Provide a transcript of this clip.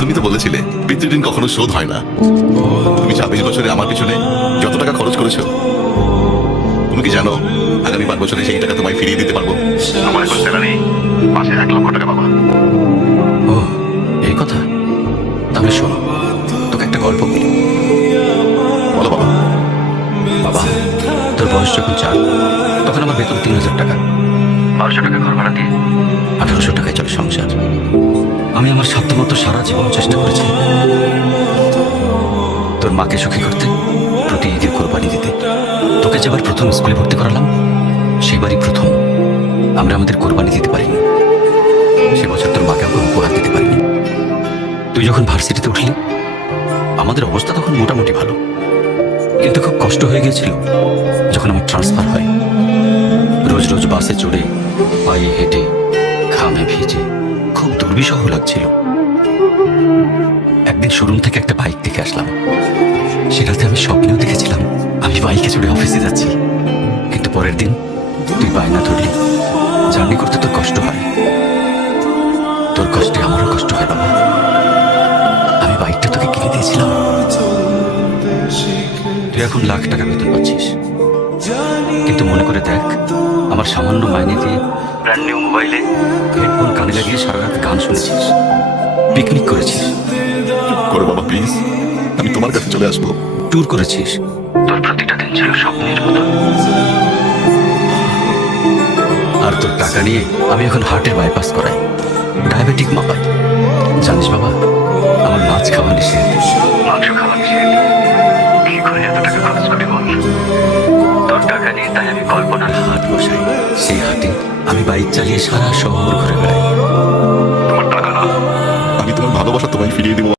তুমি তো বলেছিলে পিতৃঋণ কখনো শোধ হয় না। তুমি 26 বছরে আমার পিছনে যত টাকা খরচ করেছো, তুমি কি জানো আগামী 5 বছরে সেই টাকা তোমায় ফিরিয়ে দিতে পারবো? আমার এখন স্যালারি মাসে 1 লক্ষ টাকা বাবা। ও এই কথা, তাহলে শোনো, তোকে একটা গল্প বলি। বলো বাবা। বাবা, তোর বয়স যখন 4, তখন আমার বেতন 3000 টাকা। 1200 টাকা ঘর ভাড়া দিয়ে 1800 টাকায় চলে সংসার। আমি আমার সাধ্যমতো সারা জীবন চেষ্টা করেছি তোর মাকে সুখী করতে, প্রতি ঈদে কোরবানি দিতে। তোকে যেবার প্রথম স্কুলে ভর্তি করালাম, সেবারই প্রথম আমরা আমাদের কোরবানি দিতে পারিনি। সে বছর তোর মাকে আমাকে উপহার দিতে পারিনি। তুই যখন ভার্সিটিতে উঠলি, আমাদের অবস্থা তখন মোটামুটি ভালো, কিন্তু খুব কষ্ট হয়ে গিয়েছিল যখন আমার ট্রান্সফার হয়। রোজ রোজ বাসে চড়ে, পায়ে হেঁটে, ঘামে ভিজে খুব দুর্বিষহ লাগছিল। একদিন শোরুম থেকে একটা বাইক দেখে আসলাম। সেটাতে আমি স্বপ্নেও দেখেছিলাম আমি বাইকে চড়ে অফিসে যাচ্ছি। কিন্তু পরের দিন তুই বায়না ধরলি জার্নি করতে তোর কষ্ট হয়। তোর কষ্টে আমারও কষ্ট হয় বাবা। আমি বাইকটা তোকে কিনে দিয়েছিলাম। তুই এখন লাখ টাকা বেতন পাচ্ছিস, কিন্তু মনে করে দেখ, আমার সামান্য মাইনে দিয়ে ব্র্যান্ড নিউ মোবাইলে হেডফোন কানে লাগিয়ে সারা রাত গান শুনেছিস, পিকনিক করেছিস, চুপ করো বাবা প্লিজ, আমি তোমার কাছে চলে আসবো। ট্যুর করেছিস। তোর প্রতিটা দিন ছিল স্বপ্নের মতো। আর তোর টাকা নিয়ে আমি এখন হার্টের বাইপাস করাই, ডায়াবেটিক মাপাই। জানিস বাবা, আমার মাছ খাওয়া নিষেধ, মাংস খাওয়া নিষেধ। কি করে এত টাকা খরচ করি বল? তোর টাকা নিয়ে তাই আমি কল্পনার হাট বসাই। সেই হাটে আমি বাইক চালিয়ে সারা শহর ঘুরে বেড়াই। তোমার টাকা না, আমি তোমার ভালোবাসা তোমায় ফিরিয়ে দেবো।